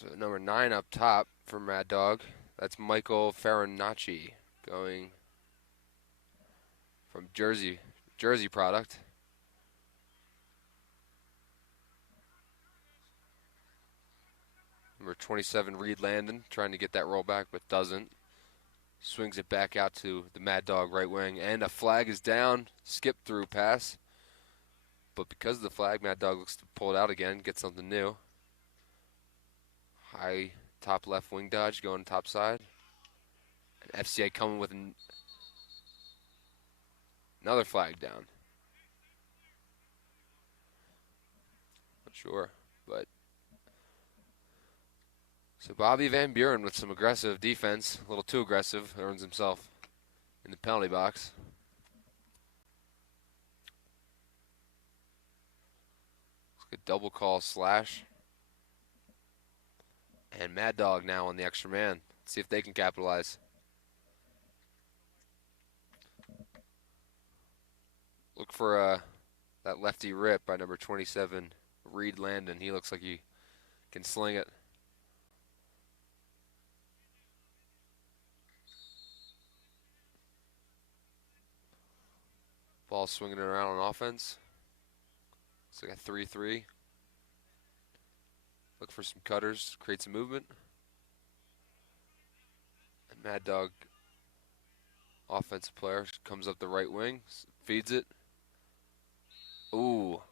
So number 9 up top for Mad Dog. That's Michael Farinacci going from Jersey product. Number 27, Reed Landon, trying to get that roll back, but doesn't. Swings it back out to the Mad Dog right wing, and a flag is down. Skip through pass. But because of the flag, Mad Dog looks to pull it out again, get something new. High top left wing dodge going top side. And FCA coming with another flag down. Not sure, but so Bobby Van Buren with some aggressive defense, a little too aggressive, earns himself in the penalty box. Looks like a double call slash. And Mad Dog now on the extra man. Let's see if they can capitalize. Look for that lefty rip by number 27, Reed Landon. He looks like he can sling it. Ball swinging around on offense. It's like a 3-3. Look for some cutters, create some movement. And Mad Dog, offensive player, comes up the right wing, feeds it. Ooh.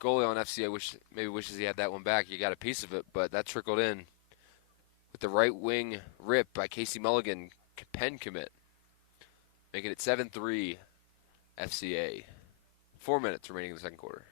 Goalie on FCA maybe wishes he had that one back. You got a piece of it, but that trickled in with the right wing rip by Casey Mulligan, pen commit. Making it 7-3 FCA. 4 minutes remaining in the second quarter.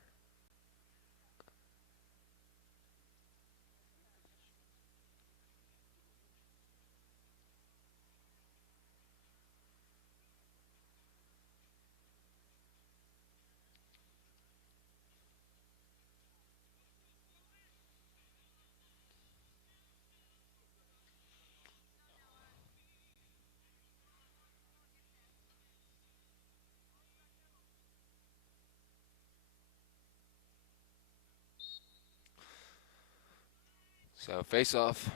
So face off,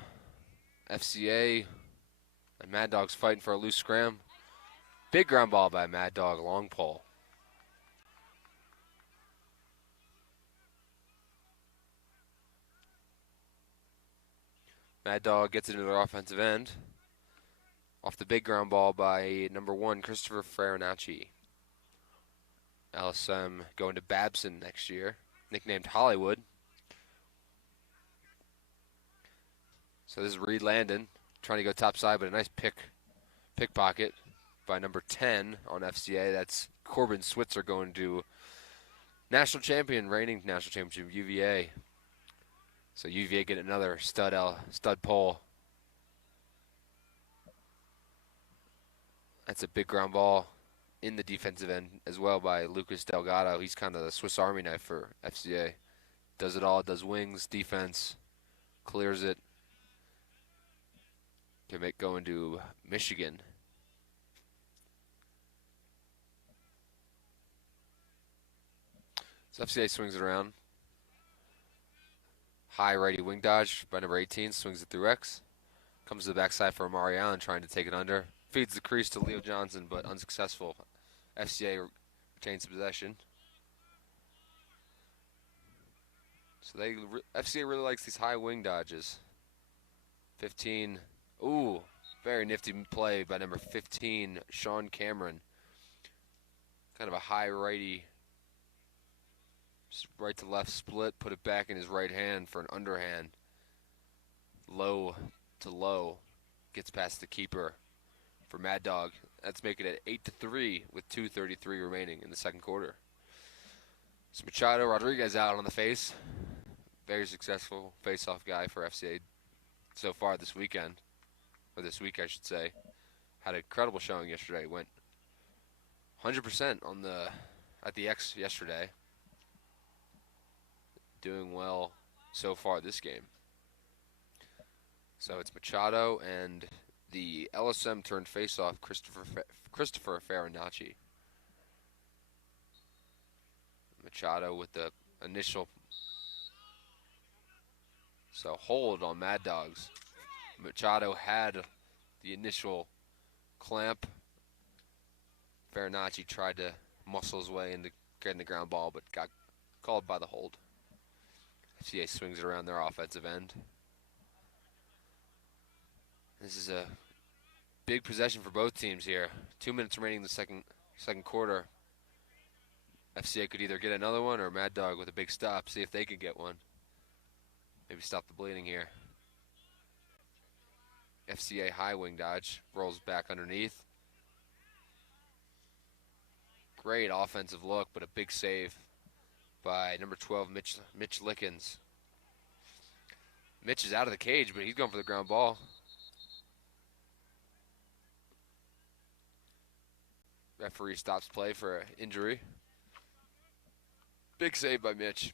FCA, and Mad Dog's fighting for a loose scram. Big ground ball by Mad Dog, long pole. Mad Dog gets it into their offensive end. Off the big ground ball by number 1, Christopher Farinacci. LSM going to Babson next year, nicknamed Hollywood. So this is Reed Landon trying to go top side, but a nice pickpocket by number 10 on FCA. That's Corbin Switzer going to reigning national championship, UVA. So UVA get another stud pole. That's a big ground ball in the defensive end as well by Lucas Delgado. He's kind of the Swiss Army knife for FCA. Does it all, does wings, defense, clears it. Can make go into Michigan. So FCA swings it around. High righty wing dodge by number 18. Swings it through X. Comes to the backside for Amari Allen trying to take it under. Feeds the crease to Leo Johnson, but unsuccessful. FCA retains possession. So FCA really likes these high wing dodges. 15. Ooh, very nifty play by number 15, Sean Cameron. Kind of a high righty, right to left split, put it back in his right hand for an underhand. Low to low, gets past the keeper for Mad Dog. That's making it 8-3 with 2:33 remaining in the second quarter. So Machado Rodriguez out on the face. Very successful face-off guy for FCA so far this weekend. Or this week, I should say. Had an incredible showing yesterday. Went 100% at the X yesterday. Doing well so far this game. So it's Machado and the LSM turned face-off Christopher Farinacci. Machado with the initial So hold on Mad Dogs. Machado had the initial clamp. Farinacci tried to muscle his way into getting the ground ball, but got called by the hold. FCA swings it around their offensive end. This is a big possession for both teams here. 2 minutes remaining in the second quarter. FCA could either get another one or Mad Dog with a big stop, see if they can get one. Maybe stop the bleeding here. FCA high wing dodge, rolls back underneath. Great offensive look, but a big save by number 12, Mitch Lickens. Mitch is out of the cage, but he's going for the ground ball. Referee stops play for an injury. Big save by Mitch.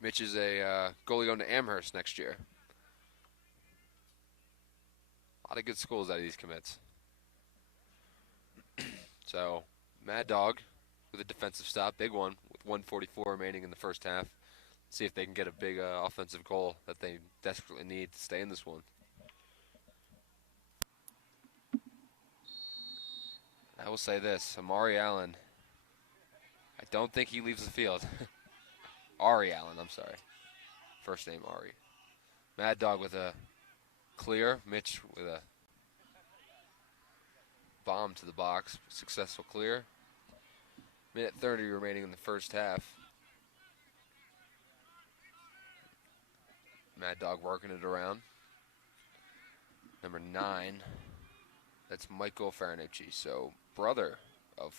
Mitch is a goalie going to Amherst next year. A lot of good schools out of these commits. So, Mad Dog with a defensive stop, big one, with 1:44 remaining in the first half. See if they can get a big offensive goal that they desperately need to stay in this one. I will say this, Amari Allen, I don't think he leaves the field. Ari Allen, I'm sorry. First name Ari. Mad Dog with a clear. Mitch with a bomb to the box. Successful clear. Minute 30 remaining in the first half. Mad Dog working it around. Number 9. That's Michael Farinucci. So, brother of,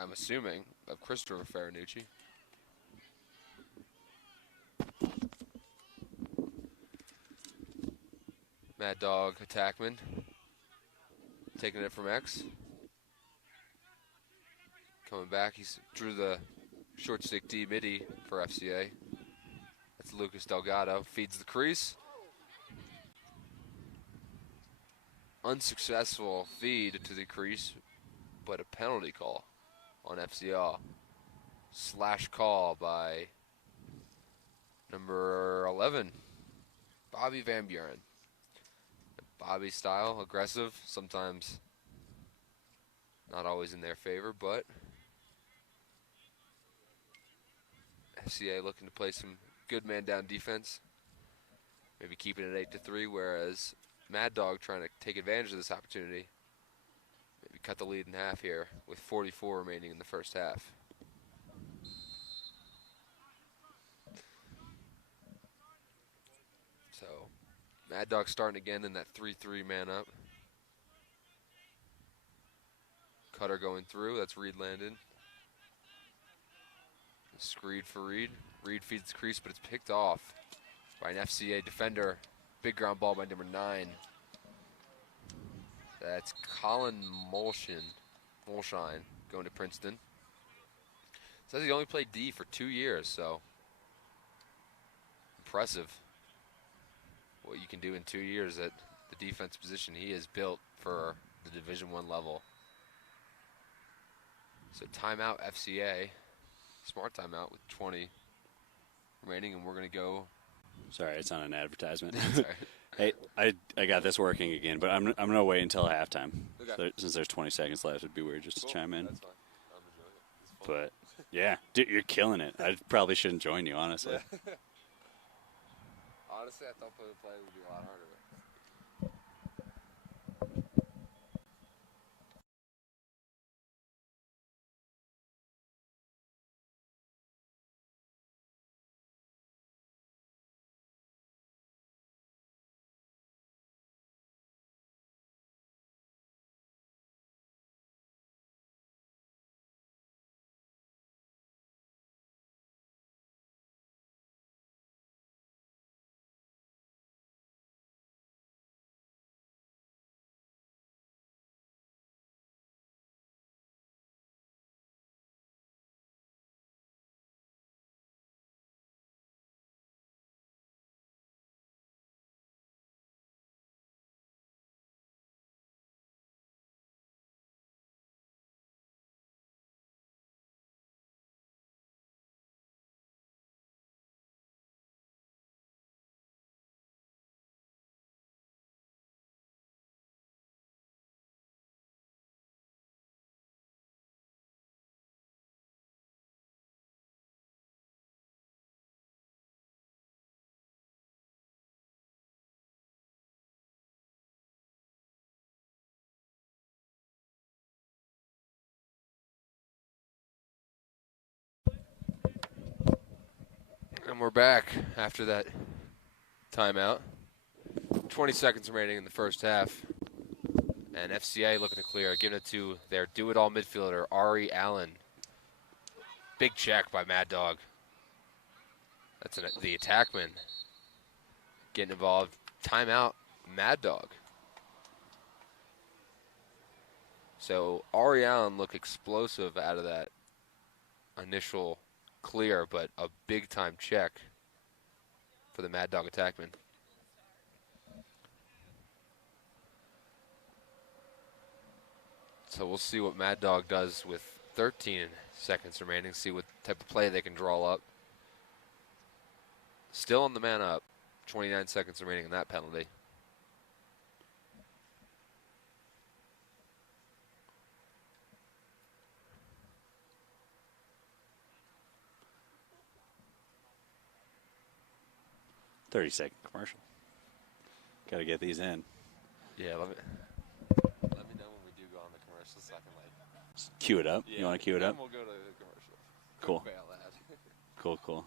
I'm assuming, of Christopher Farinucci. Mad Dog attackman. Taking it from X. Coming back, he's drew the short stick D midi for FCA. That's Lucas Delgado. Feeds the crease. Unsuccessful feed to the crease, but a penalty call on FCA. Slash call by number 11, Bobby Van Buren. Bobby style, aggressive, sometimes not always in their favor, but FCA looking to play some good man down defense. Maybe keeping it 8-3, whereas Mad Dog trying to take advantage of this opportunity. Maybe cut the lead in half here with 44 remaining in the first half. So, Mad Dog starting again in that 3-3 man up. Cutter going through, that's Reed Landon. Screed for Reed. Reed feeds the crease, but it's picked off by an FCA defender. Big ground ball by number 9. That's Colin Molshine going to Princeton. Says he only played D for 2 years, so impressive what you can do in 2 years at the defense position he is built for the Division I level. So timeout FCA. Smart timeout with 20 remaining, and we're going to go. Sorry, it's not an advertisement. Sorry. Hey, I got this working again, but I'm going to wait until halftime. Okay. Since there's 20 seconds left, it'd be weird just to chime in. That's fine. I'm enjoying it. It's fun. But, yeah, dude, you're killing it. I probably shouldn't join you, honestly. Honestly, I thought play would be a lot harder. And we're back after that timeout. 20 seconds remaining in the first half. And FCA looking to clear, giving it to their do-it-all midfielder, Ari Allen. Big check by Mad Dog. That's the attackman getting involved. Timeout, Mad Dog. So Ari Allen looked explosive out of that initial clear, but a big-time check for the Mad Dog attackman. So we'll see what Mad Dog does with 13 seconds remaining, see what type of play they can draw up. Still on the man up, 29 seconds remaining in that penalty. "30-second commercial. Got to get these in." Yeah, let me know when we do go on the commercial so I can Just cue it up. You want to cue it then up? we'll go to the commercial. Cool. Quick bail ad. Cool.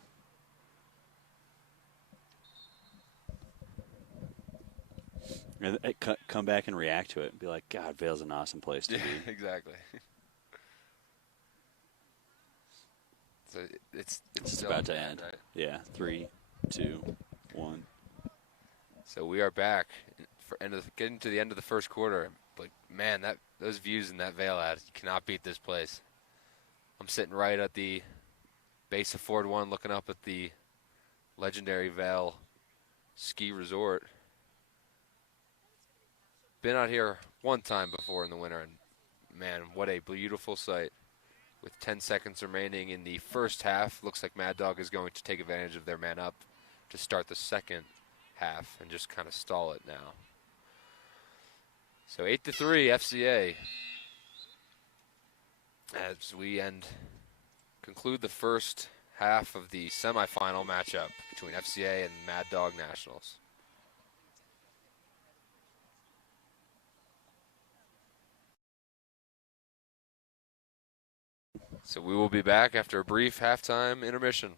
And come back and react to it and be like, "God, Vale's an awesome place to Yeah, be." exactly. So it's It's still about to on, end. right? Yeah, 3, 2, 1. So we are back for getting to the end of the first quarter. But man, those views in that Vale ad, you cannot beat this place. I'm sitting right at the base of Ford One, looking up at the legendary Vale ski resort. Been out here one time before in the winter, and man, what a beautiful sight. With 10 seconds remaining in the first half, looks like Mad Dog is going to take advantage of their man up to start the second half and just kind of stall it now. So 8-3 FCA as we conclude the first half of the semifinal matchup between FCA and Mad Dog Nationals. So we will be back after a brief halftime intermission.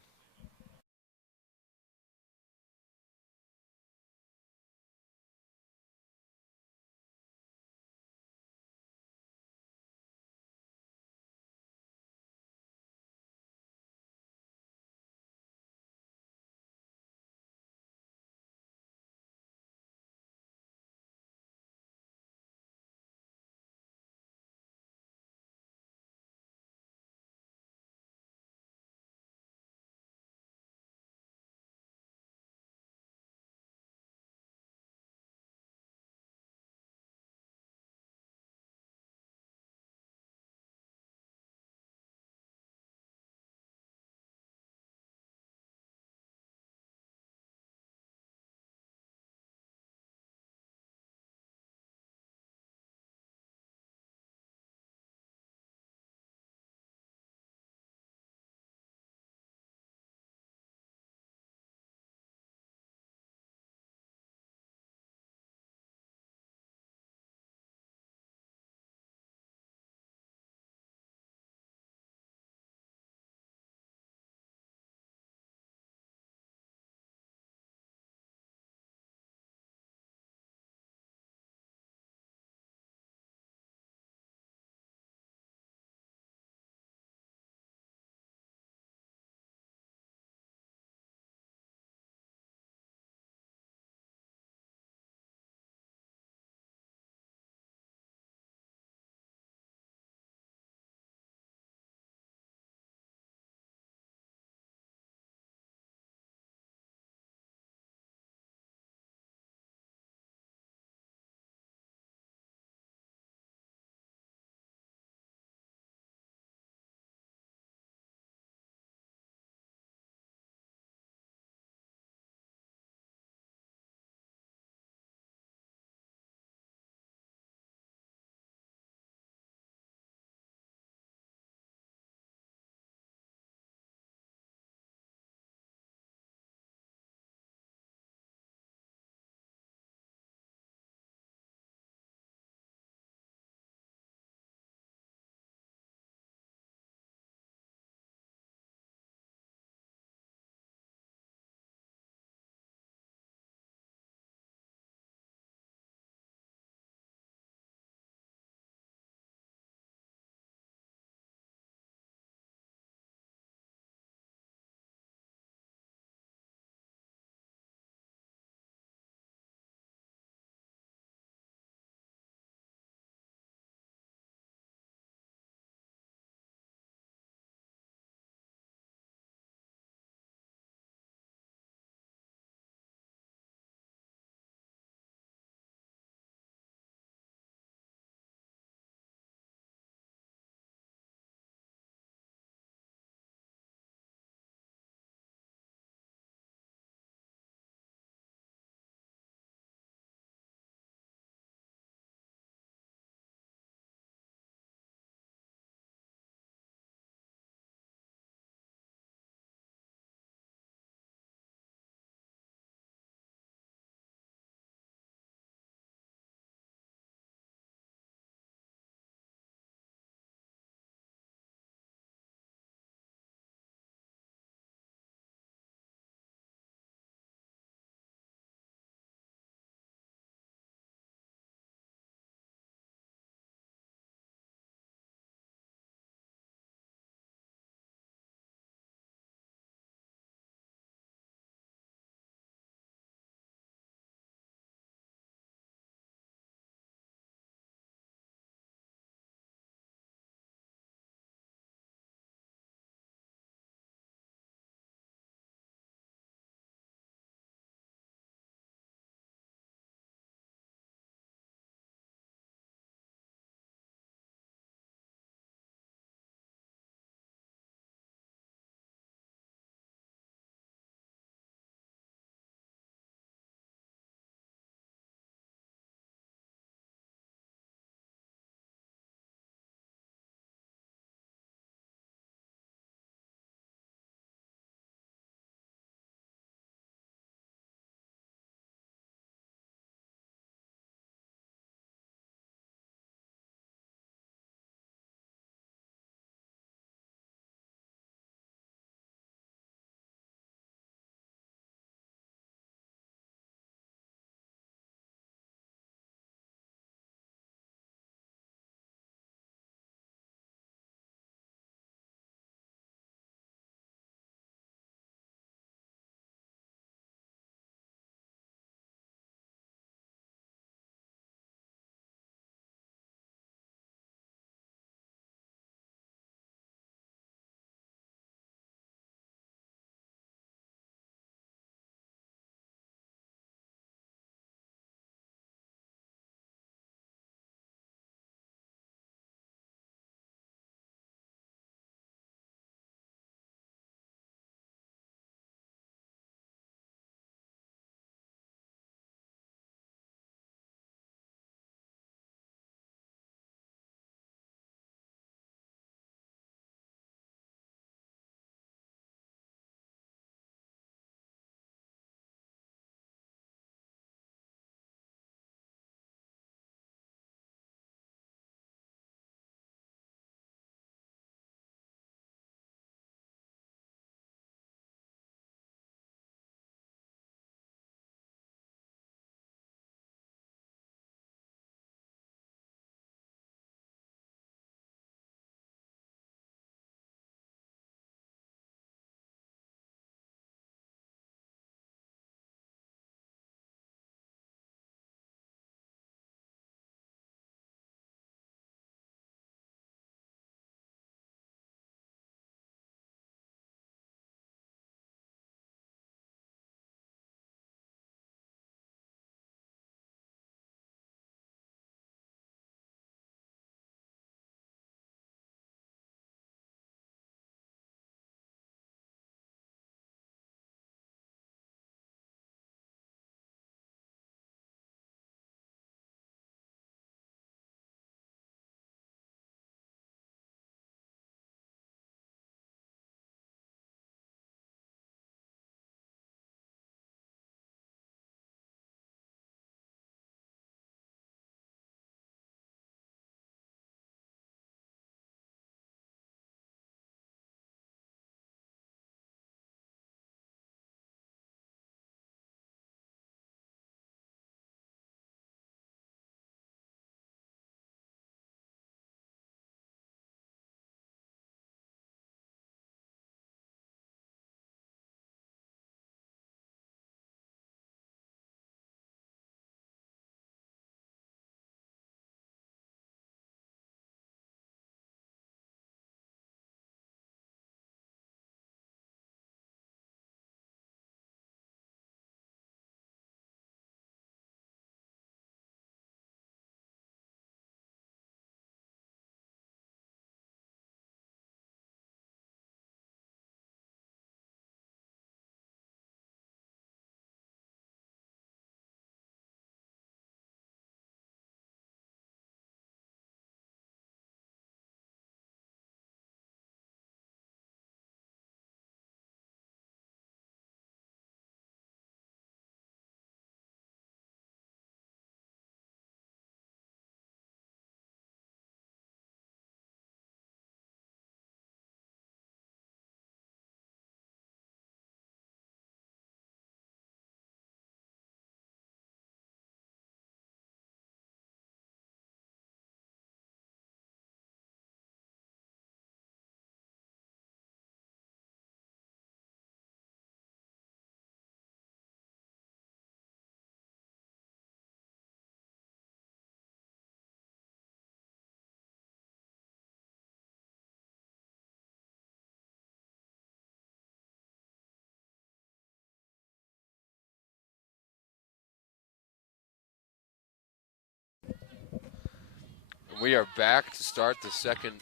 we are back to start the second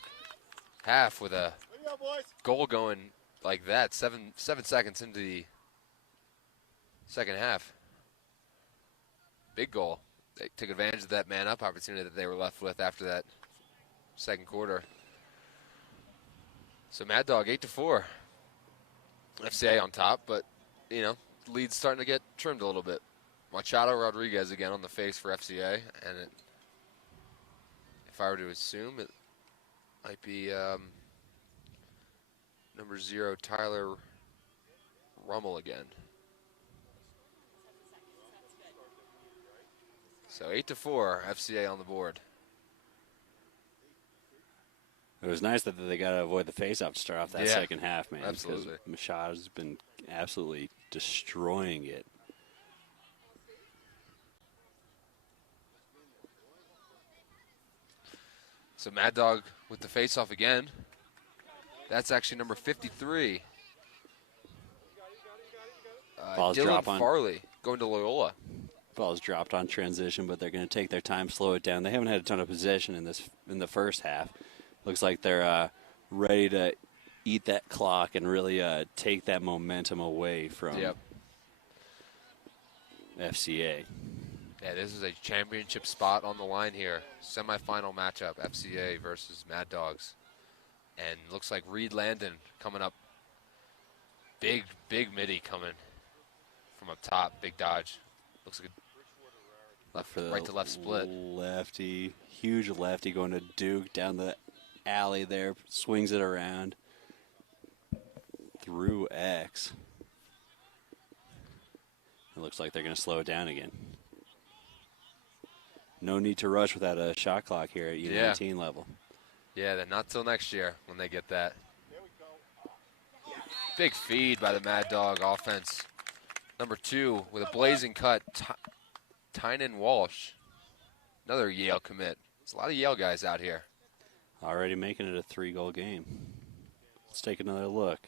half with a goal going like that. 7 seconds into the second half. Big goal. They took advantage of that man-up opportunity that they were left with after that second quarter. So Mad Dog 8-4. FCA on top, but, you know, the lead's starting to get trimmed a little bit. Machado Rodriguez again on the face for FCA, and if I were to assume, it might be number 0, Tyler Rummel again. So 8-4, FCA on the board. It was nice that they got to avoid the face-off to start off that second half, man. Absolutely. Because Machado's been absolutely destroying it. So Mad Dog with the face-off again. That's actually number 53. Ball's Dylan drop on. Farley going to Loyola. Ball's dropped on transition, but they're going to take their time, slow it down. They haven't had a ton of possession in the first half. Looks like they're ready to eat that clock and really take that momentum away from FCA. Yeah, this is a championship spot on the line here. Semifinal matchup, FCA versus Mad Dogs. And looks like Reed Landon coming up. Big midi coming from up top. Big dodge. Looks like a right to left split. Lefty, huge lefty going to Duke down the alley there. Swings it around through X. It looks like they're going to slow it down again. No need to rush without a shot clock here at U19 level. Yeah, then not till next year when they get that. Big feed by the Mad Dog offense. Number 2 with a blazing cut, Tynan Walsh. Another Yale commit. There's a lot of Yale guys out here. Already making it a 3-goal game. Let's take another look.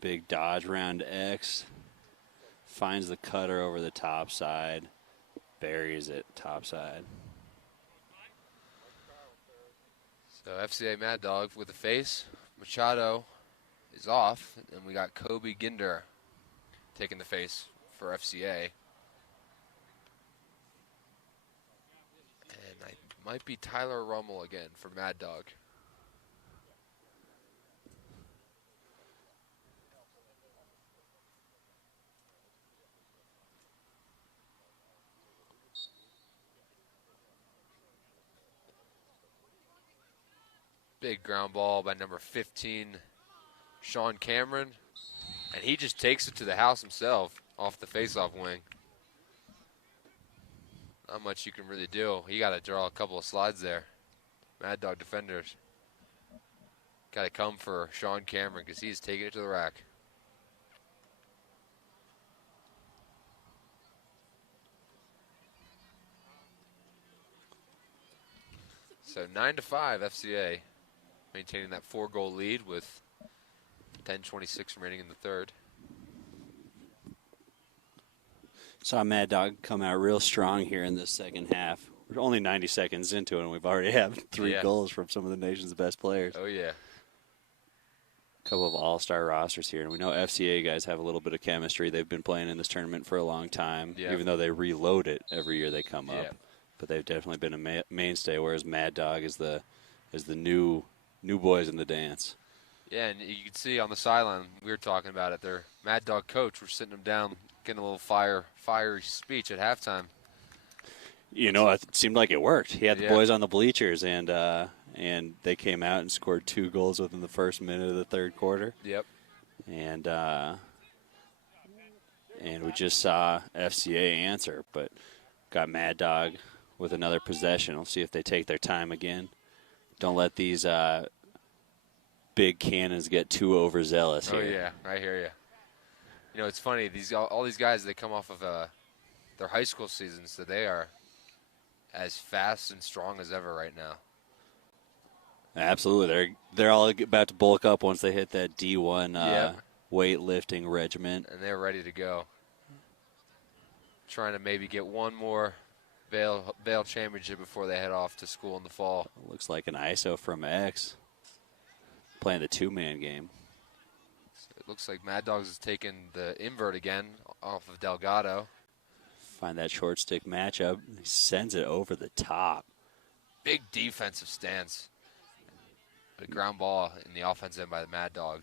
Big dodge round X. Finds the cutter over the top side. Buries it top side. So FCA Mad Dog with the face. Machado is off. And we got Kobe Ginder taking the face for FCA. And it might be Tyler Rummel again for Mad Dog. Big ground ball by number 15, Sean Cameron. And he just takes it to the house himself off the face-off wing. Not much you can really do. You got to draw a couple of slides there. Mad Dog defenders. Got to come for Sean Cameron because he's taking it to the rack. So 9-5 FCA. Maintaining that 4-goal lead with 10:26 remaining in the third. Saw Mad Dog come out real strong here in the second half. We're only 90 seconds into it, and we've already had 3 goals from some of the nation's best players. Oh, yeah. A couple of all-star rosters here, and we know FCA guys have a little bit of chemistry. They've been playing in this tournament for a long time, even though they reload it every year they come up. But they've definitely been a mainstay, whereas Mad Dog is the new boys in the dance. Yeah, and you can see on the sideline, we were talking about it, their Mad Dog coach was sitting them down, getting a little fiery speech at halftime. You know, it seemed like it worked. He had the boys on the bleachers, and they came out and scored 2 goals within the first minute of the third quarter. Yep. And we just saw FCA answer, but got Mad Dog with another possession. We'll see if they take their time again. Don't let these big cannons get too overzealous here. Oh, yeah, I hear you. You know, it's funny. All these guys, they come off of their high school seasons, so they are as fast and strong as ever right now. Absolutely. They're all about to bulk up once they hit that D1 weightlifting regiment. And they're ready to go. trying to maybe get one more Vail championship before they head off to school in the fall. Looks like an ISO from X. Playing the two-man game. It looks like Mad Dogs is taking the invert again off of Delgado. Find that short stick matchup. He sends it over the top. Big defensive stance. A ground ball in the offense end by the Mad Dog.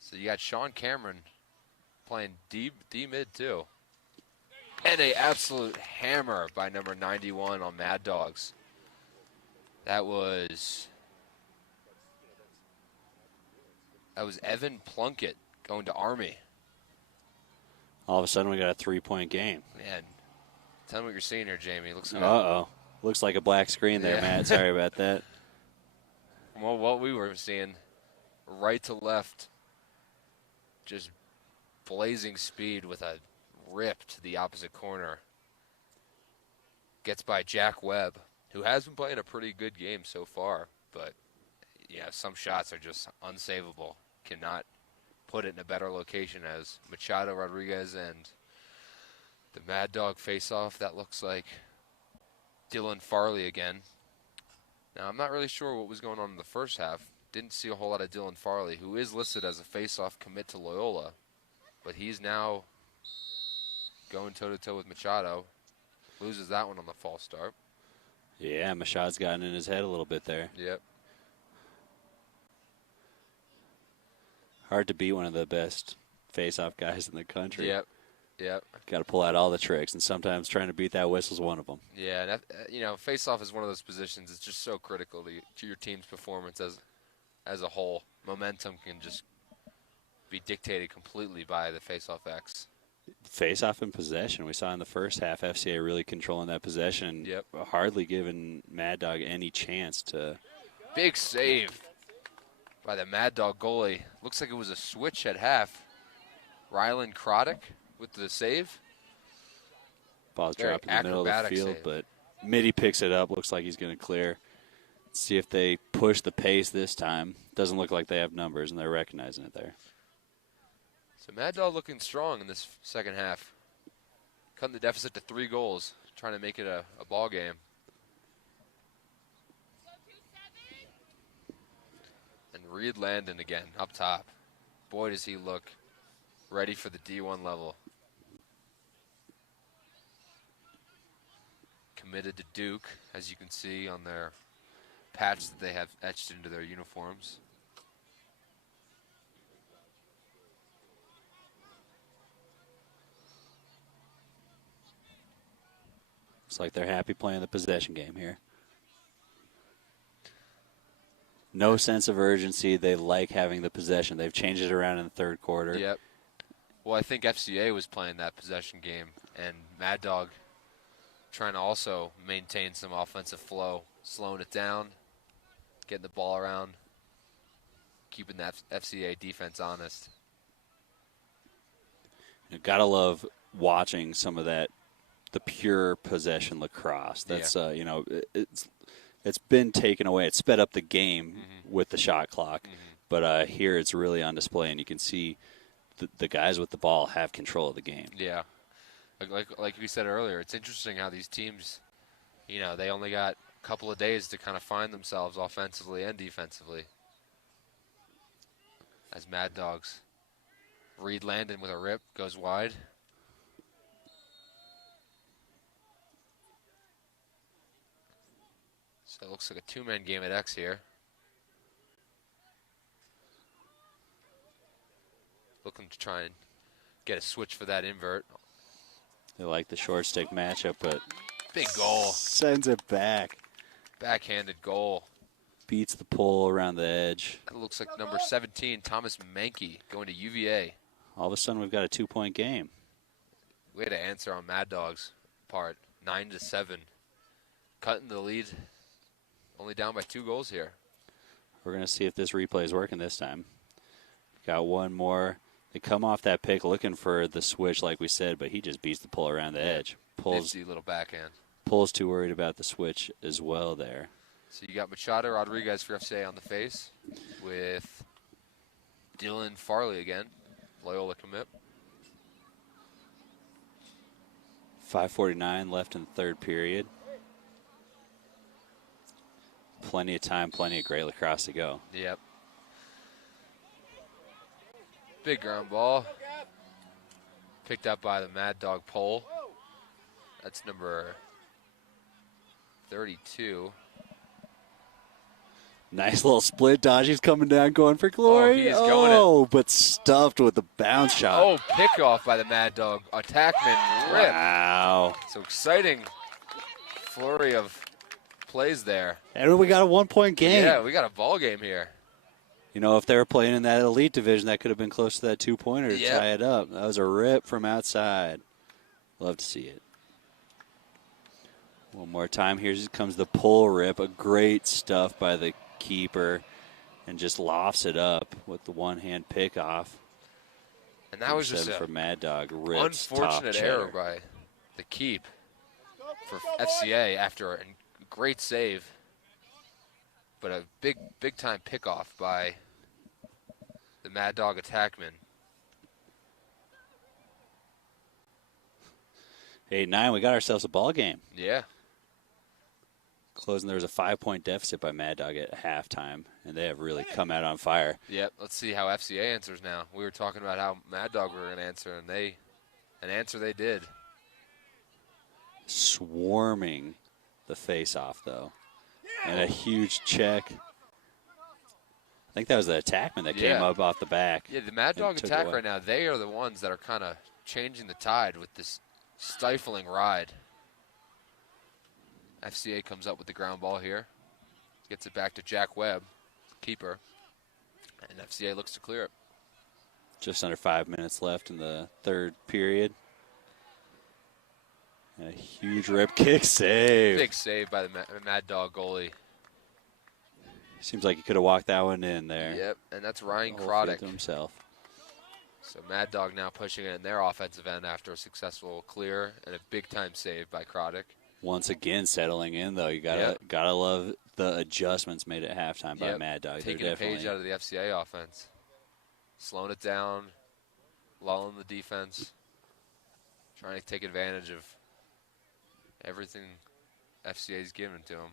So you got Sean Cameron playing D mid too. And a absolute hammer by number 91 on Mad Dogs. That was Evan Plunkett going to Army. All of a sudden, we got a 3-point game. Man, tell me what you're seeing here, Jamie. Looks like a black screen there, Matt. Sorry about that. Well, what we were seeing, right to left, just blazing speed with a rip to the opposite corner. Gets by Jack Webb, who has been playing a pretty good game so far, but yeah, some shots are just unsavable. Cannot put it in a better location as Machado, Rodriguez, and the Mad Dog face off. That looks like Dylan Farley again. Now, I'm not really sure what was going on in the first half. Didn't see a whole lot of Dylan Farley, who is listed as a face-off commit to Loyola, but he's now going toe-to-toe with Machado. Loses that one on the false start. Yeah, Machado's gotten in his head a little bit there. Yep. Hard to beat one of the best face-off guys in the country. Yep. Got to pull out all the tricks, and sometimes trying to beat that whistle's one of them. Yeah, and face-off is one of those positions. It's just so critical to your team's performance as a whole. Momentum can just be dictated completely by the face-off X. Face-off and possession. We saw in the first half FCA really controlling that possession. Yep. Hardly giving Mad Dog any chance to. Big save by the Mad Dog goalie. Looks like it was a switch at half. Rylan Croddick with the save. Ball's dropped in the middle of the field, save. But Mitty picks it up. Looks like he's going to clear. See if they push the pace this time. Doesn't look like they have numbers, and they're recognizing it there. So Mad Dog looking strong in this second half. Cutting the deficit to 3 goals, trying to make it a ball game. And Reed Landon again, up top. Boy, does he look ready for the D1 level. Committed to Duke, as you can see on their patch that they have etched into their uniforms. Looks like they're happy playing the possession game here. No sense of urgency. They like having the possession. They've changed it around in the third quarter. Yep. Well, I think FCA was playing that possession game, and Mad Dog trying to also maintain some offensive flow, slowing it down, getting the ball around, keeping that FCA defense honest. You gotta love watching some of that, the pure possession lacrosse. That's it's been taken away. It sped up the game with the shot clock, but here it's really on display, and you can see the guys with the ball have control of the game. Yeah, like we said earlier, it's interesting how these teams, they only got a couple of days to kind of find themselves offensively and defensively. As Mad Dogs, Reed Landon with a rip goes wide. So it looks like a 2-man game at X here. Looking to try and get a switch for that invert. They like the short stick matchup, but big goal. Sends it back. Backhanded goal. Beats the pull around the edge. That looks like number 17, Thomas Mankey, going to UVA. All of a sudden, we've got a 2-point game. We had to answer on Mad Dog's part, 9-7. Cutting the lead. Only down by 2 goals here. We're going to see if this replay is working this time. Got one more. They come off that pick looking for the switch, like we said, but he just beats the pull around the edge. Pulls. Nifty little backhand. Pulls too worried about the switch as well there. So you got Machado Rodriguez for FCA on the face with Dylan Farley again, Loyola commit. 5:49 left in the third period. Plenty of time, plenty of great lacrosse to go. Yep. Big ground ball. Picked up by the Mad Dog pole. That's number 32. Nice little split dodge. He's coming down, going for glory. He's going but stuffed with the bounce shot. Oh, pickoff by the Mad Dog. Attackman rip. Wow. So exciting flurry of plays there. And we got a 1-point game. Yeah, we got a ball game here. You know, if they were playing in that elite division, that could have been close to that 2-pointer to tie it up. That was a rip from outside. Love to see it. One more time. Here comes the pull rip. A great stuff by the keeper, and just lofts it up with the one-hand pick off. And that was just for Mad Dog. Rips, unfortunate error by the keep for FCA after a great save, but a big time pickoff by the Mad Dog attackman. 8-9. We got ourselves a ball game. Yeah. Closing, there was a 5-point deficit by Mad Dog at halftime, and they have really come out on fire. Yep. Let's see how FCA answers now. We were talking about how Mad Dog were going to answer, and they did. Swarming the face-off, though. And a huge check. I think that was the attackman that came up off the back. Yeah, the Mad Dog attack right now, they are the ones that are kind of changing the tide with this stifling ride. FCA comes up with the ground ball here. Gets it back to Jack Webb, keeper. And FCA looks to clear it. Just under 5 minutes left in the third period. And a huge rip kick save. Big save by the Mad Dog goalie. Seems like he could have walked that one in there. Yep, and that's Ryan Kroddick himself. So Mad Dog now pushing it in their offensive end after a successful clear and a big-time save by Kroddick. Once again settling in, though. You gotta love the adjustments made at halftime by Mad Dog. Taking a page out of the FCA offense. Slowing it down, lulling the defense, trying to take advantage of everything FCA's given to them.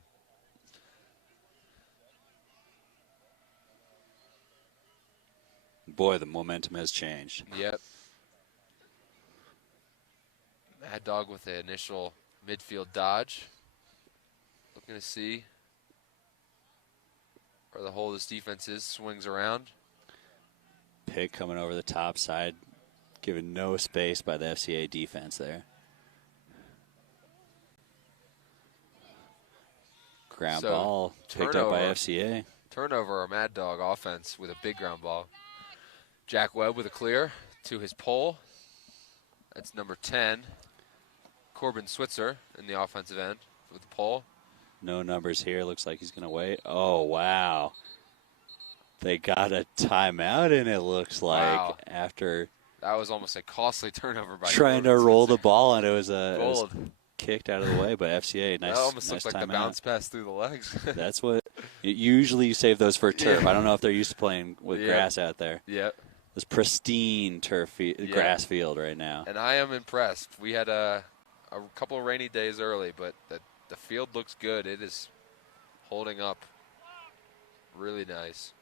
Boy, the momentum has changed. Yep. Mad Dog with the initial midfield dodge. Looking to see where the whole of this defense is. Swings around. Pick coming over the top side, given no space by the FCA defense there. Ground ball picked up by FCA. Turnover, a Mad Dog offense with a big ground ball. Jack Webb with a clear to his pole. That's number 10. Corbin Switzer in the offensive end with the pole. No numbers here. Looks like he's going to wait. Oh, wow. They got a timeout in, it looks like, after. That was almost a costly turnover by trying Corbin to roll Switzer. the ball, and it was kicked out of the way by FCA. Nice. That almost nice looked like timeout. the bounce pass through the legs. That's what. Usually you save those for turf. I don't know if they're used to playing with grass out there. Yep. This pristine grass field right now. And I am impressed. We had a couple of rainy days early, but the field looks good. It is holding up really nice.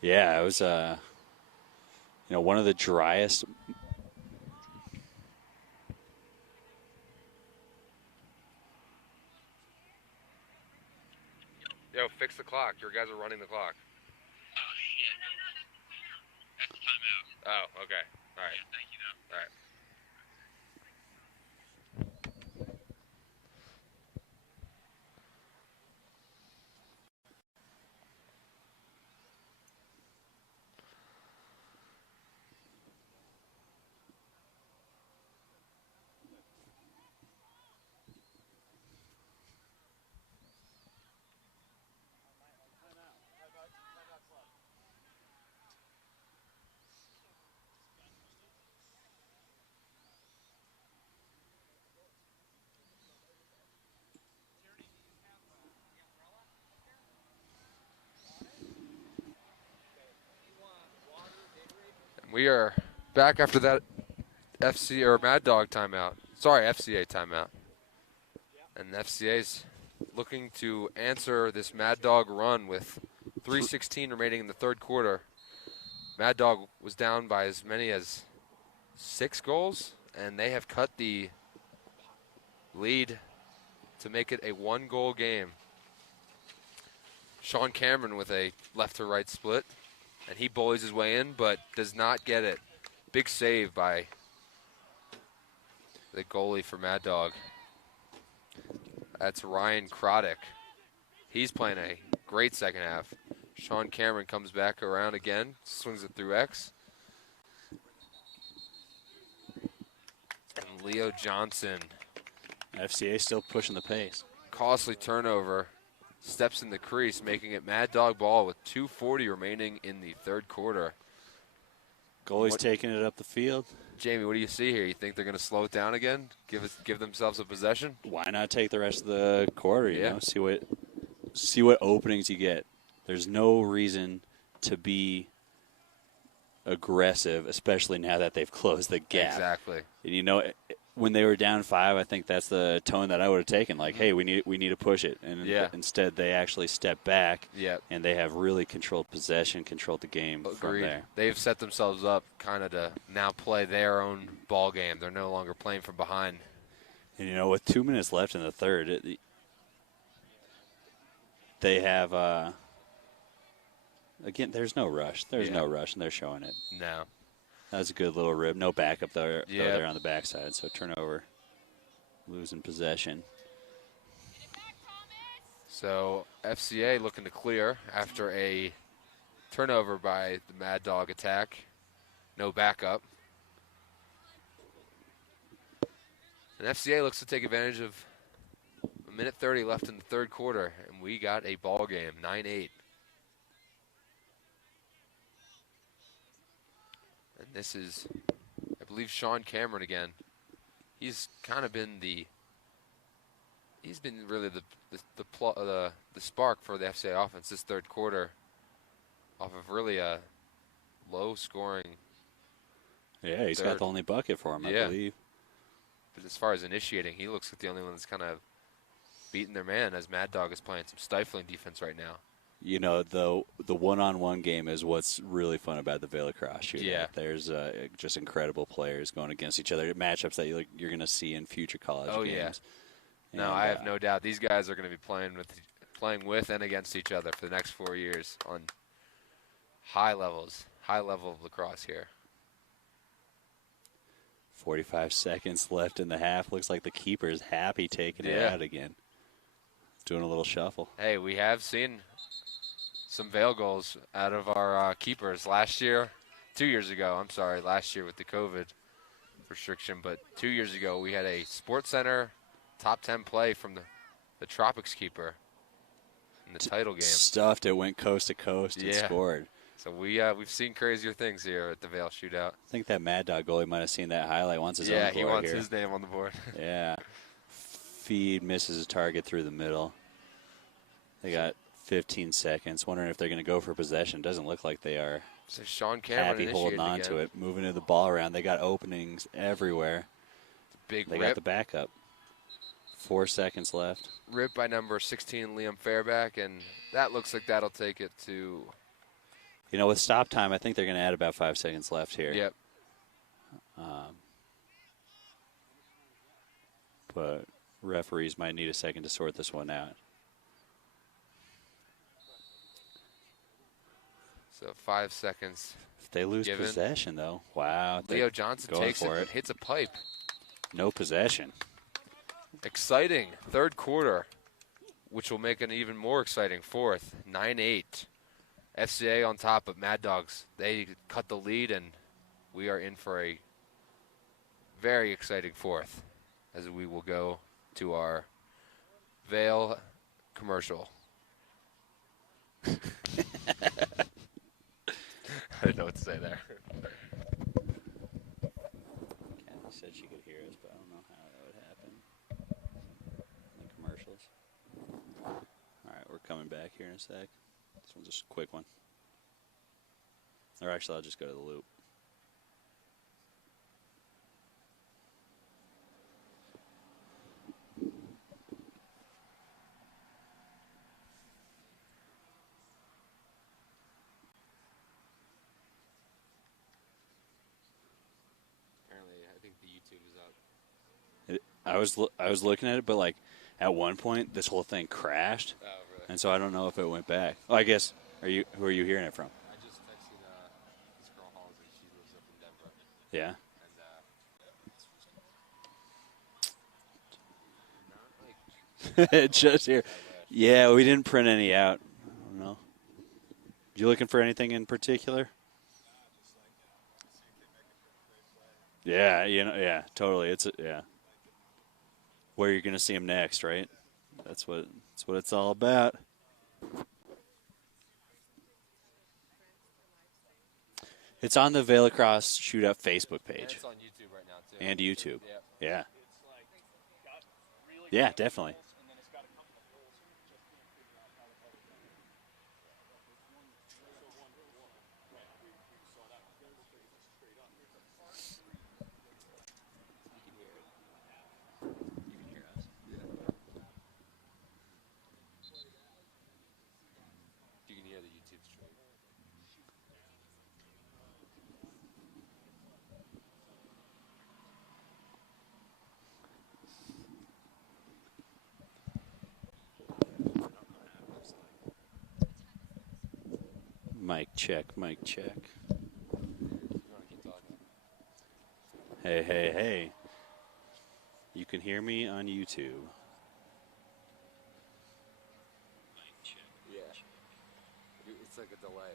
Yeah, it was one of the driest. Yo, fix the clock. Your guys are running the clock. Oh, shit. That's the timeout. Oh, okay. All right. Yeah, thank you, though. All right. We are back after that FC or Mad Dog timeout. Sorry, FCA timeout. And FCA's looking to answer this Mad Dog run with 3:16 remaining in the third quarter. Mad Dog was down by as many as 6 goals, and they have cut the lead to make it a 1-goal game. Sean Cameron with a left-to-right split, and he bullies his way in, but does not get it. Big save by the goalie for Mad Dog. That's Ryan Kroddick. He's playing a great second half. Sean Cameron comes back around again, swings it through X. And Leo Johnson. FCA still pushing the pace. Costly turnover. Steps in the crease, making it Mad Dog ball with 2:40 remaining in the third quarter. Goalie's taking it up the field. Jamie, what do you see here? You think they're going to slow it down again? Give themselves a possession? Why not take the rest of the quarter? You know, see what openings you get. There's no reason to be aggressive, especially now that they've closed the gap. Exactly. And you know, when they were down 5, I think that's the tone that I would have taken. Like, hey, we need to push it. And instead, they actually step back. And they have really controlled possession, controlled the game from there. They've set themselves up kind of to now play their own ball game. They're no longer playing from behind. And you know, with 2 minutes left in the third, they have. Again, there's no rush. There's no rush, and they're showing it. No. That was a good little rib. No backup there on the backside, so turnover, losing possession. So FCA looking to clear after a turnover by the Mad Dog attack. No backup. And FCA looks to take advantage of a minute 30 left in the third quarter, and we got a ball game, 9-8. And this is, I believe, Sean Cameron again. He's kind of been he's been really the spark for the FCA offense this third quarter, off of really a low scoring. Yeah, he's got the only bucket for him, I believe. But as far as initiating, he looks like the only one that's kind of beating their man, as Mad Dog is playing some stifling defense right now. You know, the one-on-one game is what's really fun about the Vale Lacrosse shootout. Yeah. There's just incredible players going against each other. Matchups that you're going to see in future college games. Yeah. No, I have no doubt. These guys are going to be playing with and against each other for the next 4 years on high level of lacrosse here. 45 seconds left in the half. Looks like the keeper's happy taking it out again. Doing a little shuffle. Hey, we have seen some Vale goals out of our keepers last year. 2 years ago, I'm sorry, last year with the COVID restriction, but 2 years ago we had a Sports Center top 10 play from the Tropics keeper in the title game. Stuffed it, went coast to coast and scored. So we've seen crazier things here at the Vale shootout. I think that Mad Dog goalie might have seen that highlight once. He wants his name on the board. Yeah. Feed misses his target through the middle. They got 15 seconds. Wondering if they're going to go for possession. Doesn't look like they are. So Sean Cameron happy holding on to it, moving the ball around. They got openings everywhere. Big they rip. Got the backup. 4 seconds left. Rip by number 16, Liam Fairback, and that looks like that'll take it to. You know, with stop time, I think they're going to add about 5 seconds left here. Yep. But referees might need a second to sort this one out. So 5 seconds. If they lose possession, though, wow. Leo Johnson takes it and hits a pipe. No possession. Exciting third quarter, which will make an even more exciting fourth. 9-8. FCA on top of Mad Dogs. They cut the lead, and we are in for a very exciting fourth as we will go to our Vale commercial. I didn't know what to say there. Kathy said she could hear us, but I don't know how that would happen. The commercials. All right, we're coming back here in a sec. This one's just a quick one. Or actually, I'll just go to the loop. YouTube is up. I was looking at it, but like at one point this whole thing crashed, Oh, really? and so I don't know if it went back. Oh, I guess who are you hearing it from? I just texted this girl Halsey. She lives up in Denver. Yeah. And not like Just here. Yeah, we didn't print any out. I don't know. You looking for anything in particular? Yeah, yeah, totally. Yeah. Where you're going to see him next, right? That's what it's all about. It's on the Veil Lacrosse Shootout Facebook page. And it's on YouTube right now too. And YouTube. Yep. Yeah. Yeah, definitely. You can hear the YouTube stream. Mic check, mic check. You want to keep talking? Hey, hey, hey. You can hear me on YouTube. Yeah. It's like a delay,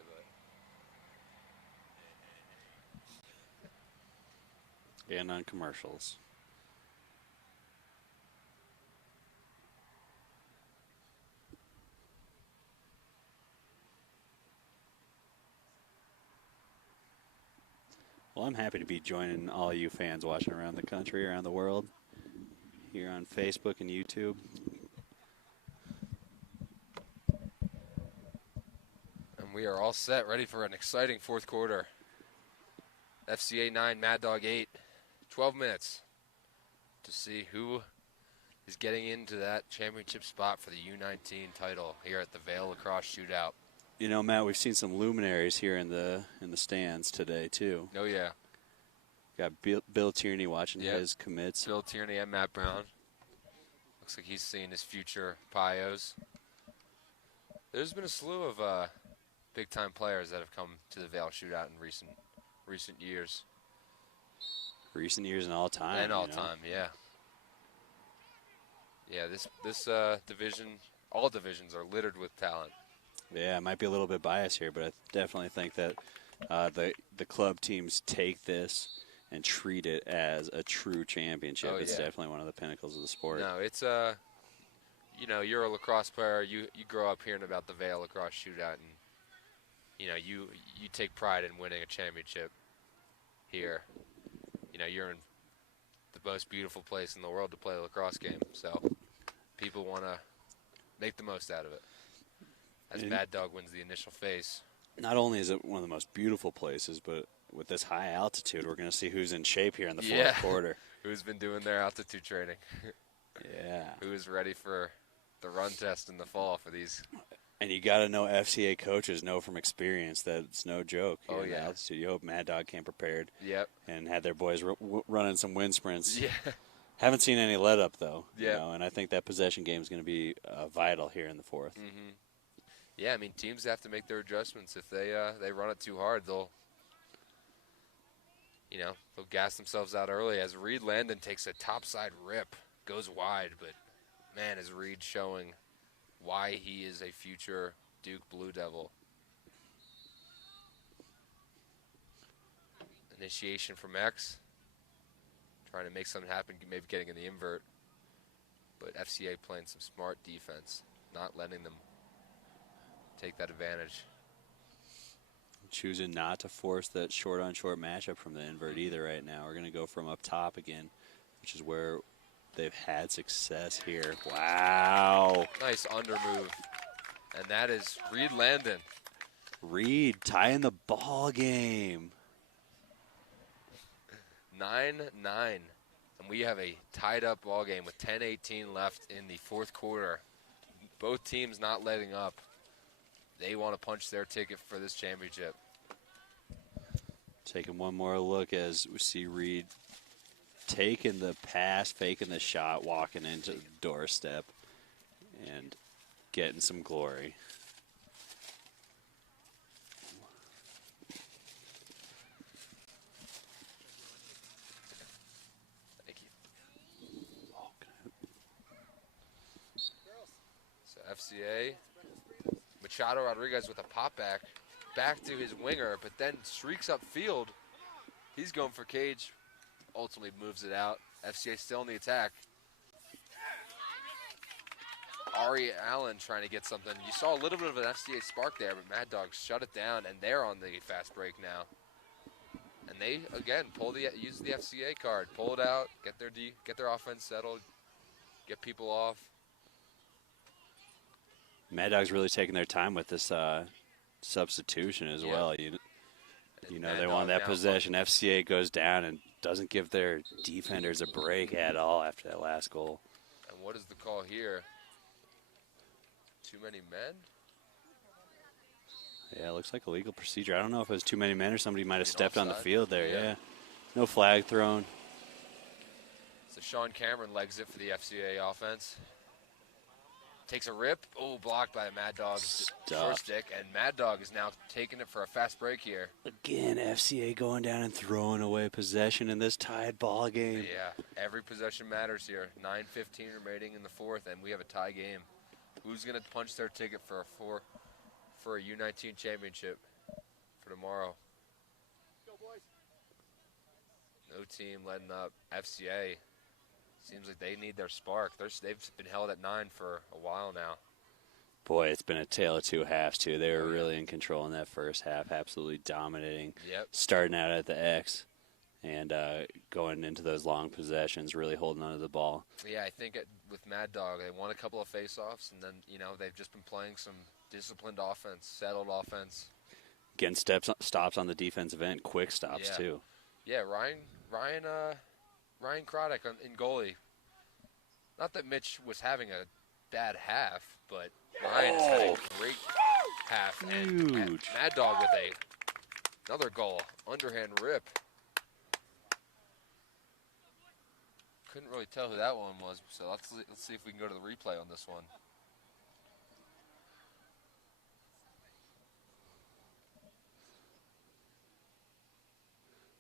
but. And on commercials. Well, I'm happy to be joining all you fans watching around the country, around the world, here on Facebook and YouTube. And we are all set, ready for an exciting fourth quarter. FCA 9, Mad Dog 8. 12 minutes to see who is getting into that championship spot for the U19 title here at the Veil Lacrosse Shootout. You know, Matt, we've seen some luminaries here in the stands today too. Oh yeah, got Bill Tierney watching his commits. Bill Tierney and Matt Brown. Looks like he's seeing his future Pios. There's been a slew of big-time players that have come to the Veil Shootout in recent years. Recent years and all time. And all time, yeah. Yeah, this division, all divisions are littered with talent. Yeah, I might be a little bit biased here, but I definitely think that the club teams take this and treat it as a true championship. Oh, it's yeah. definitely one of the pinnacles of the sport. No, it's you know, you're a lacrosse player. You grow up hearing about the Veil Lacrosse Shootout, and you know you take pride in winning a championship here. You know, you're in the most beautiful place in the world to play a lacrosse game, so people want to make the most out of it. As Mad Dog wins the initial face. Not only is it one of the most beautiful places, but with this high altitude, we're going to see who's in shape here in the fourth quarter. Who's been doing their altitude training. Yeah. Who is ready for the run test in the fall for these. And you got to know FCA coaches know from experience that it's no joke. Oh, yeah. Altitude. You hope Mad Dog came prepared. Yep. And had their boys running some wind sprints. Yeah. Haven't seen any let up, though. Yeah. You know, and I think that possession game is going to be vital here in the fourth. Mm-hmm. Yeah, I mean, teams have to make their adjustments. If they run it too hard, they'll gas themselves out early. As Reed Landon takes a topside rip, goes wide, but man, is Reed showing why he is a future Duke Blue Devil. Initiation from X, trying to make something happen, maybe getting in the invert, but FCA playing some smart defense, not letting them take that advantage. Choosing not to force that short-on-short matchup from the invert either right now. We're going to go from up top again, which is where they've had success here. Wow. Nice under move. And that is Reed Landon. Reed tying the ball game. 9-9. And we have a tied-up ball game with 10:18 left in the fourth quarter. Both teams not letting up. They want to punch their ticket for this championship. Taking one more look as we see Reed taking the pass, faking the shot, walking into the doorstep, and getting some glory. Thank you. So FCA, Machado Rodriguez with a pop back to his winger, but then streaks upfield. He's going for Cage. Ultimately moves it out. FCA still in the attack. Ari Allen trying to get something. You saw a little bit of an FCA spark there, but Mad Dogs shut it down, and they're on the fast break now. And they again use the FCA card, pull it out, get their offense settled, get people off. Mad Dogs really taking their time with this substitution as well. You know, they want that possession. FCA goes down and doesn't give their defenders a break at all after that last goal. And what is the call here? Too many men? Yeah, it looks like a legal procedure. I don't know if it was too many men or somebody might have stepped on the field there. Yeah. No flag thrown. So Sean Cameron legs it for the FCA offense. Takes a rip. Oh, blocked by Mad Dog's short stick. And Mad Dog is now taking it for a fast break here. Again, FCA going down and throwing away possession in this tied ball game. Yeah, every possession matters here. 9:15 remaining in the fourth, and we have a tie game. Who's going to punch their ticket for a U19 championship for tomorrow? No team letting up. FCA. Seems like they need their spark. They've been held at 9 for a while now. Boy, it's been a tale of two halves, too. They were really in control in that first half, absolutely dominating. Yep. Starting out at the X and going into those long possessions, really holding onto the ball. Yeah, I think with Mad Dog, they won a couple of face-offs, and then, they've just been playing some disciplined offense, settled offense. Getting stops on the defensive end, quick stops, too. Yeah, Ryan Croddick in goalie. Not that Mitch was having a bad half, but Ryan has had a great half. And Mad Dog with another goal, underhand rip. Couldn't really tell who that one was, so let's see if we can go to the replay on this one.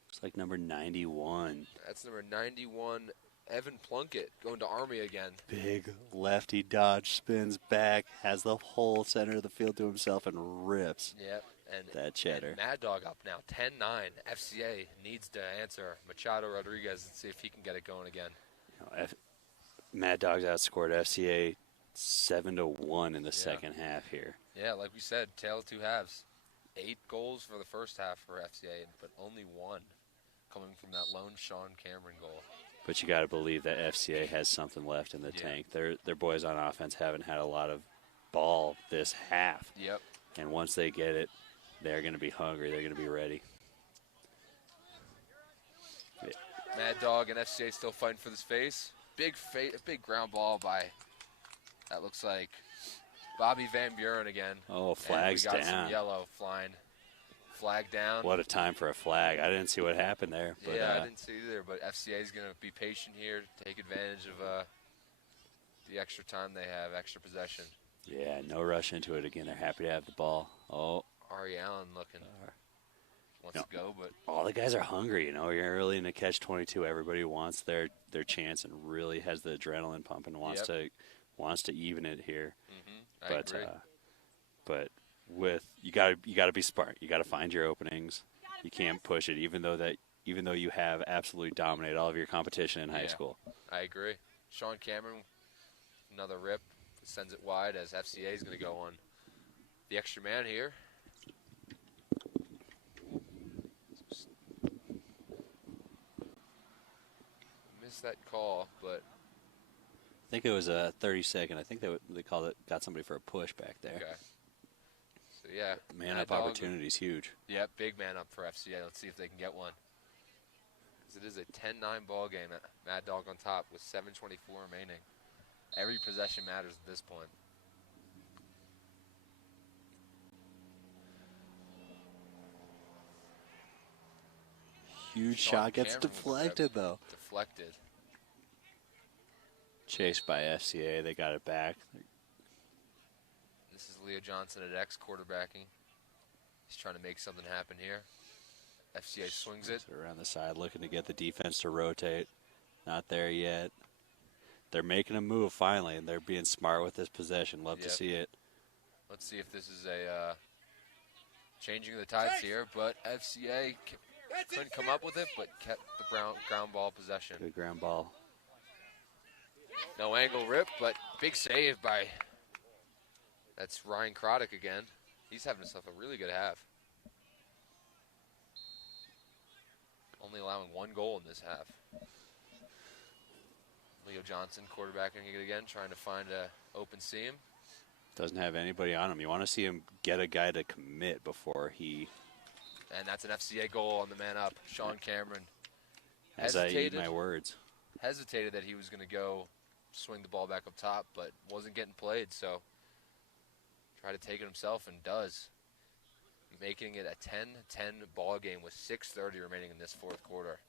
Looks like number 91. That's number 91, Evan Plunkett, going to Army again. Big lefty dodge, spins back, has the whole center of the field to himself, and rips. Yep. And that cheddar. And Mad Dog up now, 10-9. FCA needs to answer Machado Rodriguez and see if he can get it going again. Mad Dogs outscored FCA 7-1 in the second half here. Yeah, like we said, tale of two halves. 8 goals for the first half for FCA, but only 1 coming from that lone Sean Cameron goal. But you got to believe that FCA has something left in the tank. Their boys on offense haven't had a lot of ball this half. Yep. And once they get it, they're going to be hungry. They're going to be ready. Mad Dog and FCA still fighting for the space. Big ground ball by, that looks like, Bobby Van Buren again. Oh, flag's down. We got some yellow flying. Flag down. What a time for a flag. I didn't see what happened there. But, yeah, I didn't see either, but FCA is going to be patient here, take advantage of the extra time they have, extra possession. Yeah, no rush into it again. They're happy to have the ball. Oh. Ari Allen looking wants to go, but all the guys are hungry. You're really in a catch-22. Everybody wants their chance and really has the adrenaline pumping. Wants to even it here. I agree. But with you got to be smart. You got to find your openings. You can't push it, even though you have absolutely dominated all of your competition in high school. I agree. Sean Cameron, another rip, sends it wide as FCA is going to go on the extra man here. Missed that call, but I think it was a 30-second. I think they called it, got somebody for a push back there. Okay. So, yeah. Man-up opportunity is huge. Yeah, big man-up for FCA. Let's see if they can get one. Because it is a 10-9 ball game. Mad Dog on top with 7:24 remaining. Every possession matters at this point. huge shot gets deflected, though. Deflected. Chased by FCA. They got it back. This is Leo Johnson at X quarterbacking. He's trying to make something happen here. FCA swings it. Around the side, looking to get the defense to rotate. Not there yet. They're making a move finally, and they're being smart with this possession. Love to see it. Let's see if this is a changing of the tides here, but FCA couldn't come up with it, but kept the ground ball possession. Good ground ball. No angle rip, but big save by, that's Ryan Croddick again. He's having himself a really good half. Only allowing 1 goal in this half. Leo Johnson quarterbacking it again, trying to find a open seam. Doesn't have anybody on him. You want to see him get a guy to commit before he... And that's an FCA goal on the man up. Sean Cameron As I eat my words. Hesitated that he was going to go swing the ball back up top, but wasn't getting played, so tried to take it himself and does. Making it a 10-10 ball game with 6:30 remaining in this fourth quarter.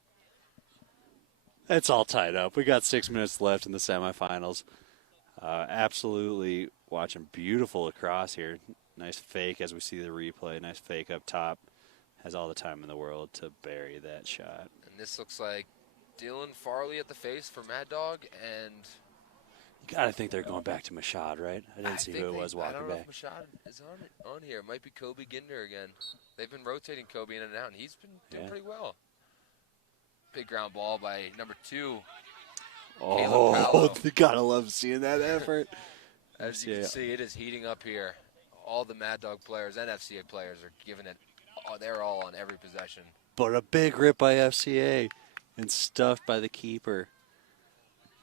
It's all tied up. We got 6 minutes left in the semifinals. Absolutely watching beautiful lacrosse here. Nice fake as we see the replay. Nice fake up top. Has all the time in the world to bury that shot. And this looks like Dylan Farley at the face for Mad Dog, and you gotta think they're going back to Mashad, right? I didn't see who it was walking back. I don't know if Mashad is on here. It might be Kobe Ginder again. They've been rotating Kobe in and out, and he's been doing pretty well. Big ground ball by number 2. Oh, you gotta love seeing that effort. As you can see, it is heating up here. All the Mad Dog players and FCA players are giving it. They're all on every possession. But a big rip by FCA and stuffed by the keeper.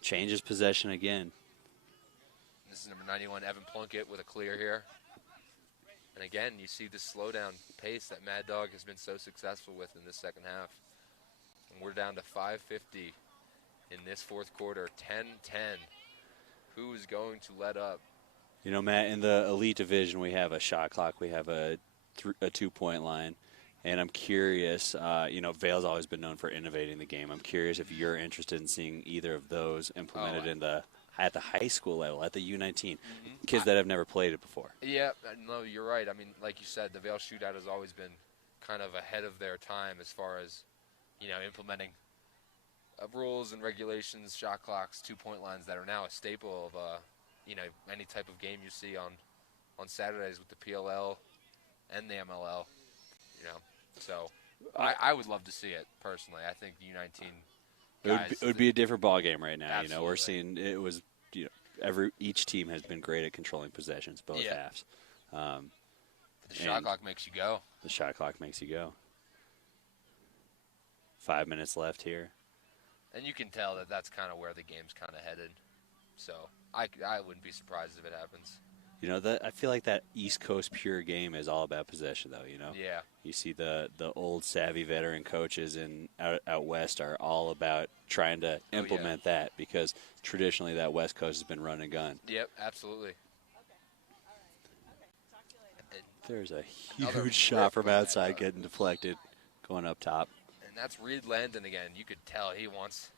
Changes possession again. This is number 91, Evan Plunkett, with a clear here. And again, you see the slowdown pace that Mad Dog has been so successful with in this second half. And we're down to 5:50 in this fourth quarter, 10-10. Who is going to let up? You know, Matt, in the elite division, we have a shot clock. We have a 2-point line. And I'm curious, Vail's always been known for innovating the game. I'm curious if you're interested in seeing either of those implemented at the high school level, at the U19, kids that have never played it before. Yeah, no, you're right. I mean, like you said, the Vail shootout has always been kind of ahead of their time as far as, implementing rules and regulations, shot clocks, 2-point lines that are now a staple of, any type of game you see on Saturdays with the PLL and the MLL, So I would love to see it personally. I think the U19 guys, it would be a different ball game right now. Absolutely. We're seeing each team has been great at controlling possessions, both halves. The shot clock makes you go. The shot clock makes you go. 5 minutes left here. And you can tell that that's kind of where the game's kind of headed. So I wouldn't be surprised if it happens. I feel like that East Coast pure game is all about possession, though. Yeah. You see the old savvy veteran coaches out west are all about trying to implement that because traditionally that West Coast has been run and gun. Yep, absolutely. There's a huge shot from outside getting deflected, going up top. And that's Reed Landon again. You could tell he wants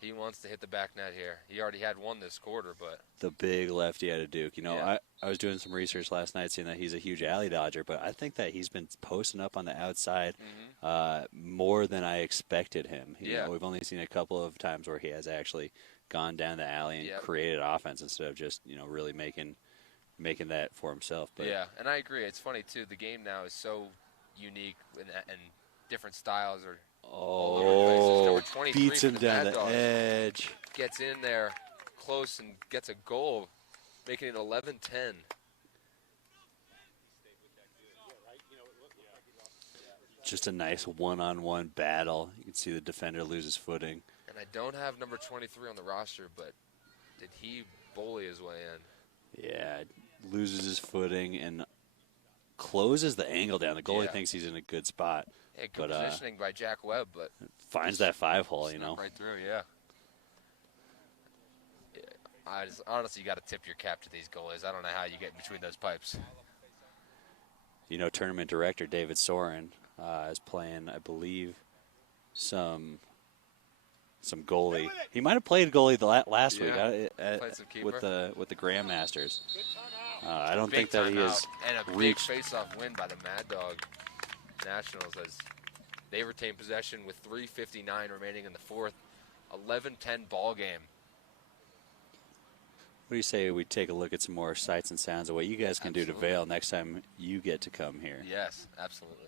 to hit the back net here. He already had one this quarter, but the big lefty out of Duke. I was doing some research last night, seeing that he's a huge alley dodger, but I think that he's been posting up on the outside more than I expected him. We've only seen a couple of times where he has actually gone down the alley and created offense instead of just really making that for himself. But yeah, and I agree. It's funny too. The game now is so unique and different styles are. All over the place. Beats him down the edge. Gets in there close and gets a goal, making it 11-10. Just a nice one-on-one battle. You can see the defender lose his footing. And I don't have number 23 on the roster, but did he bully his way in? Yeah, loses his footing and closes the angle down. The goalie thinks he's in a good spot. Yeah, good positioning by Jack Webb, but finds that 5-hole, right through, yeah. Honestly, you got to tip your cap to these goalies. I don't know how you get in between those pipes. Tournament director David Soren is playing, I believe, some goalie. He might have played goalie last week with the Grandmasters. I don't think that he is. And a big face-off win by the Mad Dog Nationals as they retain possession with 3:59 remaining in the fourth. 11-10 ball game. What do you say we take a look at some more sights and sounds of what you guys can do to Vail next time you get to come here? Yes, absolutely.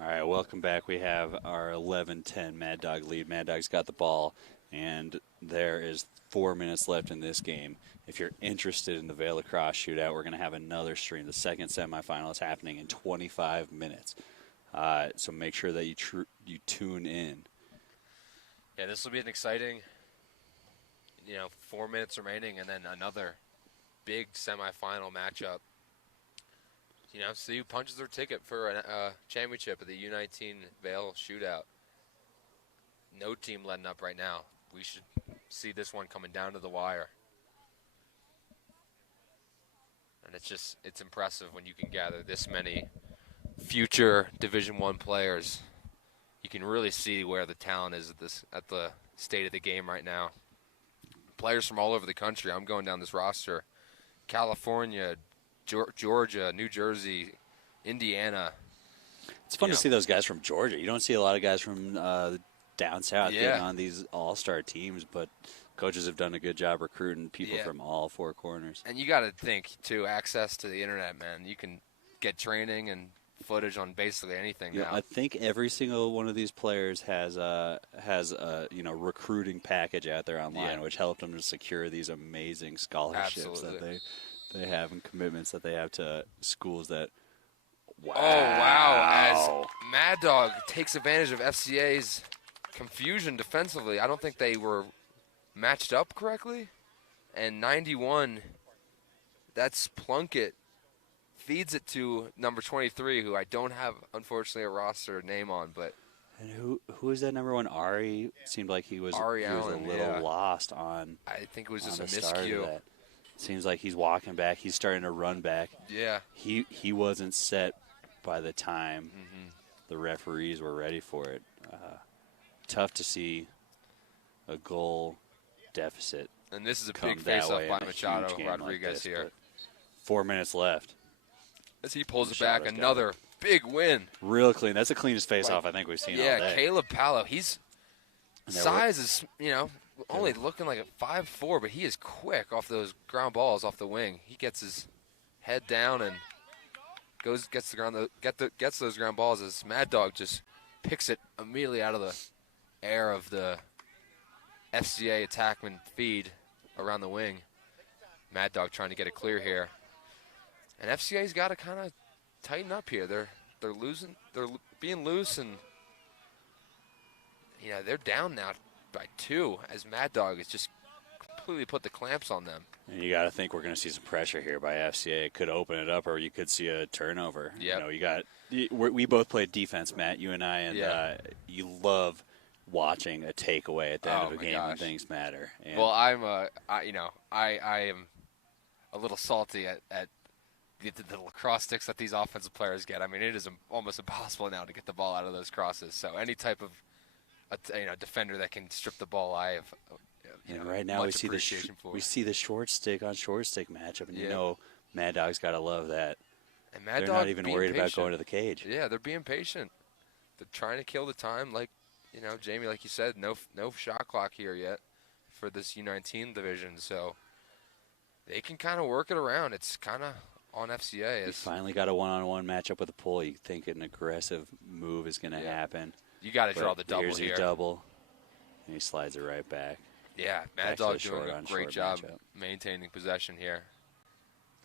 All right, welcome back. We have our 11-10 Mad Dog lead. Mad Dog's got the ball, and there is 4 minutes left in this game. If you're interested in the Vail Lacrosse shootout, we're going to have another stream. The second semifinal is happening in 25 minutes. So make sure that you tune in. Yeah, this will be an exciting, 4 minutes remaining, and then another big semifinal matchup. See who punches their ticket for a championship at the U19 Vail shootout. No team letting up right now. We should see this one coming down to the wire. And it's impressive when you can gather this many future Division I players. You can really see where the talent is at the state of the game right now. Players from all over the country. I'm going down this roster. California, Georgia, New Jersey, Indiana. It's fun to see those guys from Georgia. You don't see a lot of guys from down south getting on these all-star teams, but coaches have done a good job recruiting people from all four corners. And you got to think, too, access to the internet, man. You can get training and footage on basically anything now. I think every single one of these players has a recruiting package out there online, which helped them to secure these amazing scholarships that they have and commitments that they have to schools that. Wow! Oh wow! As Mad Dog takes advantage of FCA's confusion defensively, I don't think they were matched up correctly. And 91, that's Plunkett. Feeds it to number 23, who I don't have, unfortunately, a roster name on. But and who is that number one? Ari seemed like he was Allen, a little lost on. I think it was just a miscue. Seems like he's walking back. He's starting to run back. Yeah. He wasn't set by the time the referees were ready for it. Tough to see a goal deficit. And this is a big face-off by Machado Rodriguez here. 4 minutes left. As he pulls it back, another big win. Real clean. That's the cleanest face-off I think we've seen all day. Yeah, Caleb Palo. His size is, only looking like a 5'4", but he is quick off those ground balls off the wing. He gets his head down and gets those ground balls as Mad Dog just picks it immediately out of the air of the FCA attackman feed around the wing. Mad Dog trying to get it clear here. And FCA's got to kind of tighten up here. They're losing. They're being loose, and they're down now by 2 as Mad Dog has just completely put the clamps on them. And you got to think we're going to see some pressure here by FCA. It could open it up, or you could see a turnover. Yep. We both played defense, Matt. You and I, and you love watching a takeaway at the end of a game when things matter. And well, I am a little salty at the lacrosse sticks that these offensive players get. I mean, it is almost impossible now to get the ball out of those crosses. So any type of defender that can strip the ball, I have right now we see the short stick on short stick matchup, and Mad Dog's got to love that. And Mad They're Dog not even worried about going to the cage. Yeah, they're being patient. They're trying to kill the time, like Jamie, like you said, no shot clock here yet for this U19 division, so they can kind of work it around. It's kind of on FCA. You finally got a one-on-one matchup with a pull. You think an aggressive move is going to happen. You got to draw the double here's here. Your double, and he slides it right back. Yeah, Mad Dog doing a great job maintaining possession here.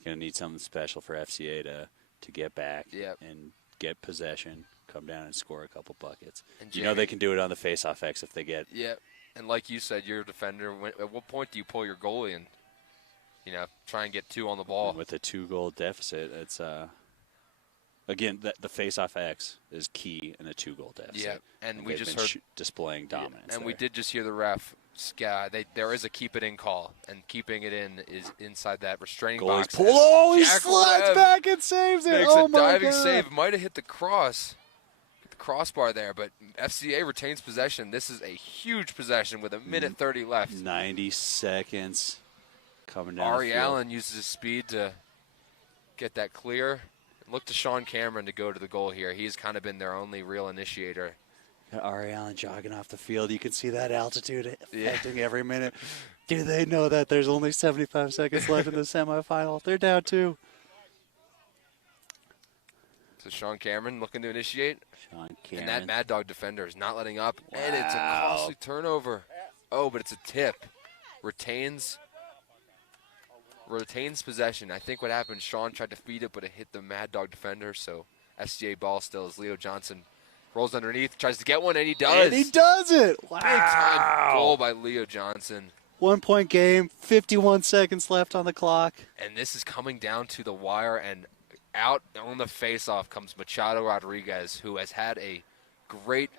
Going to need something special for FCA to get back and get possession, come down and score a couple buckets. And they can do it on the face-off X if they get And like you said, you're a defender. At what point do you pull your goalie and, try and get 2 on the ball? With a 2-goal deficit, it's again, the face-off X is key in a 2-goal deficit. Yeah, and we they've just been heard displaying dominance. And there. we did just hear the ref. There is a keep it in call, and keeping it in is inside that restraining Goalie's box. pulled. Oh, he Jack slides Webb back and saves it. makes Oh a my diving God. save. Might have hit the crossbar there, but FCA retains possession. This is a huge possession with a minute 30 left. 90 seconds coming down. Ari Allen uses his speed to get that clear. Look to Sean Cameron to go to the goal here. He's kind of been their only real initiator. Got Ari Allen jogging off the field. You can see that altitude affecting every minute. Do they know that there's only 75 seconds left in the semifinal? They're down 2. So Sean Cameron looking to initiate. Sean Cameron. And that Mad Dog defender is not letting up. Wow. And it's a costly turnover. Oh, but it's a tip. Retains possession. I think what happened, Sean tried to feed it, but it hit the Mad Dog defender. So FCA ball still as Leo Johnson rolls underneath, tries to get one, and he does. And he does it. Wow. Big time goal by Leo Johnson. 1-point game, 51 seconds left on the clock. And this is coming down to the wire, and out on the face-off comes Machado Rodriguez, who has had a great